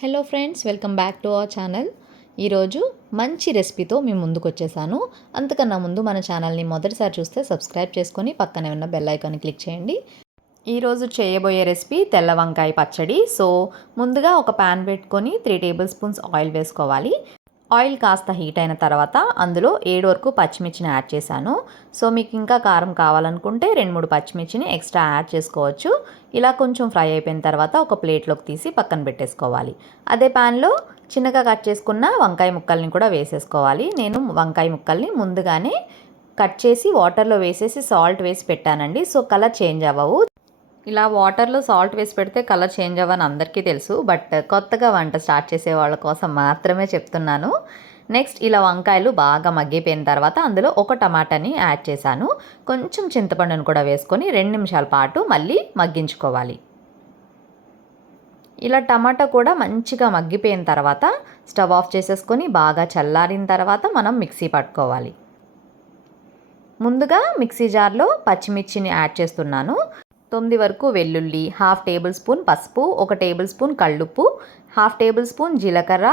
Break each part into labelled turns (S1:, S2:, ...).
S1: Hello friends welcome back to our channel ఈరోజు మంచి రెసిపీతో మేము ముందుకు వచ్చేసాను. అంతకన్నా ముందు మన ఛానల్ని మొదటిసారి చూస్తే సబ్స్క్రైబ్ చేసుకొని పక్కనే ఉన్న బెల్ ఐకాన్ని క్లిక్ చేయండి. ఈరోజు చేయబోయే రెసిపీ తెల్ల వంకాయ పచ్చడి. సో ముందుగా ఒక ప్యాన్ పెట్టుకొని త్రీ టేబుల్ స్పూన్స్ ఆయిల్ వేసుకోవాలి. ఆయిల్ కాస్త హీట్ అయిన తర్వాత అందులో ఏడు వరకు పచ్చిమిర్చిని యాడ్ చేశాను. సో మీకు ఇంకా కారం కావాలనుకుంటే రెండు మూడు పచ్చిమిర్చిని ఎక్స్ట్రా యాడ్ చేసుకోవచ్చు. ఇలా కొంచెం ఫ్రై అయిపోయిన తర్వాత ఒక ప్లేట్లోకి తీసి పక్కన పెట్టేసుకోవాలి. అదే ప్యాన్లో చిన్నగా కట్ చేసుకున్న వంకాయ ముక్కల్ని కూడా వేసేసుకోవాలి. నేను వంకాయ ముక్కల్ని ముందుగానే కట్ చేసి వాటర్లో వేసేసి సాల్ట్ వేసి పెట్టానండి. సో కలర్ చేంజ్ అవ్వవు. ఇలా వాటర్లో సాల్ట్ వేసి పెడితే కలర్ చేంజ్ అవ్వని అందరికీ తెలుసు బట్ కొత్తగా వంట స్టార్ట్ చేసే వాళ్ళ కోసం మాత్రమే చెప్తున్నాను. నెక్స్ట్ ఇలా వంకాయలు బాగా మగ్గిపోయిన తర్వాత అందులో ఒక టమాటాని యాడ్ చేశాను. కొంచెం చింతపండును కూడా వేసుకొని రెండు నిమిషాల పాటు మళ్ళీ మగ్గించుకోవాలి. ఇలా టమాటా కూడా మంచిగా మగ్గిపోయిన తర్వాత స్టవ్ ఆఫ్ చేసేసుకొని బాగా చల్లారిన తర్వాత మనం మిక్సీ పట్టుకోవాలి. ముందుగా మిక్సీ జార్లో పచ్చిమిర్చిని యాడ్ చేస్తున్నాను. తొమ్మిది వరకు వెల్లుల్లి హాఫ్ టేబుల్ స్పూన్ పసుపు ఒక టేబుల్ స్పూన్ కళ్ళుప్పు హాఫ్ టేబుల్ స్పూన్ జీలకర్ర.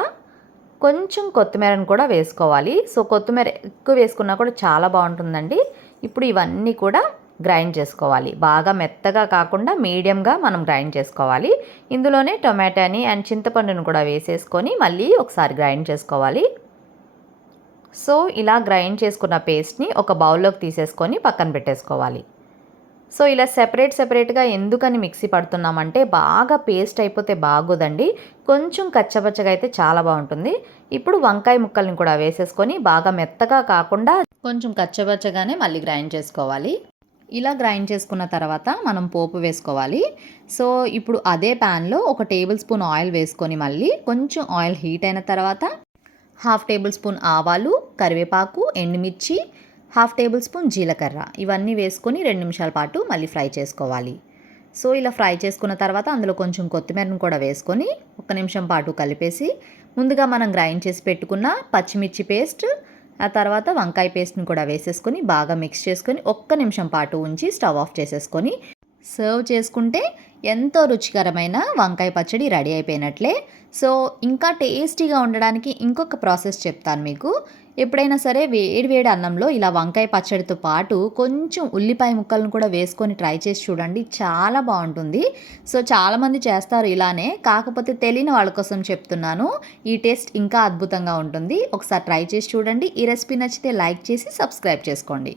S1: కొంచెం కొత్తిమీరను కూడా వేసుకోవాలి. సో కొత్తిమీర ఎక్కువ వేసుకున్నా కూడా చాలా బాగుంటుందండి. ఇప్పుడు ఇవన్నీ కూడా గ్రైండ్ చేసుకోవాలి. బాగా మెత్తగా కాకుండా మీడియంగా మనం గ్రైండ్ చేసుకోవాలి. ఇందులోనే టొమాటోని అండ్ చింతపండును కూడా వేసేసుకొని మళ్ళీ ఒకసారి గ్రైండ్ చేసుకోవాలి. సో ఇలా గ్రైండ్ చేసుకున్న పేస్ట్ని ఒక బౌల్లోకి తీసేసుకొని పక్కన పెట్టేసుకోవాలి. సో ఇలా సెపరేట్ సెపరేట్గా ఎందుకని మిక్సీ పడుతున్నామంటే బాగా పేస్ట్ అయిపోతే బాగోదండి. కొంచెం కచ్చపచ్చగా అయితే చాలా బాగుంటుంది. ఇప్పుడు వంకాయ ముక్కల్ని కూడా వేసేసుకొని బాగా మెత్తగా కాకుండా కొంచెం కచ్చపచ్చగానే మళ్ళీ గ్రైండ్ చేసుకోవాలి. ఇలా గ్రైండ్ చేసుకున్న తర్వాత మనం పోపు వేసుకోవాలి. సో ఇప్పుడు అదే ప్యాన్లో ఒక టేబుల్ స్పూన్ ఆయిల్ వేసుకొని మళ్ళీ కొంచెం ఆయిల్ హీట్ అయిన తర్వాత హాఫ్ టేబుల్ స్పూన్ ఆవాలు కరివేపాకు ఎండుమిర్చి హాఫ్ టేబుల్ స్పూన్ జీలకర్ర. ఇవన్నీ వేసుకొని రెండు నిమిషాల పాటు మళ్ళీ ఫ్రై చేసుకోవాలి. సో ఇలా ఫ్రై చేసుకున్న తర్వాత అందులో కొంచెం కొత్తిమీరను కూడా వేసుకొని ఒక నిమిషం పాటు కలిపేసి ముందుగా మనం గ్రైండ్ చేసి పెట్టుకున్న పచ్చిమిర్చి పేస్ట్ ఆ తర్వాత వంకాయ పేస్ట్ని కూడా వేసేసుకొని బాగా మిక్స్ చేసుకొని ఒక్క నిమిషం పాటు ఉంచి స్టవ్ ఆఫ్ చేసేసుకొని సర్వ్ చేసుకుంటే ఎంతో రుచికరమైన వంకాయ పచ్చడి రెడీ అయిపోయినట్లే. సో ఇంకా టేస్టీగా ఉండడానికి ఇంకొక ప్రాసెస్ చెప్తాను మీకు. ఎప్పుడైనా సరే వేడి వేడి అన్నంలో ఇలా వంకాయ పచ్చడితో పాటు కొంచెం ఉల్లిపాయ ముక్కలను కూడా వేసుకొని ట్రై చేసి చూడండి. చాలా బాగుంటుంది. సో చాలామంది చేస్తారు ఇలానే. కాకపోతే తెలియని వాళ్ళ కోసం చెప్తున్నాను. ఈ టేస్ట్ ఇంకా అద్భుతంగా ఉంటుంది. ఒకసారి ట్రై చేసి చూడండి. ఈ రెసిపీ నచ్చితే లైక్ చేసి సబ్స్క్రైబ్ చేసుకోండి.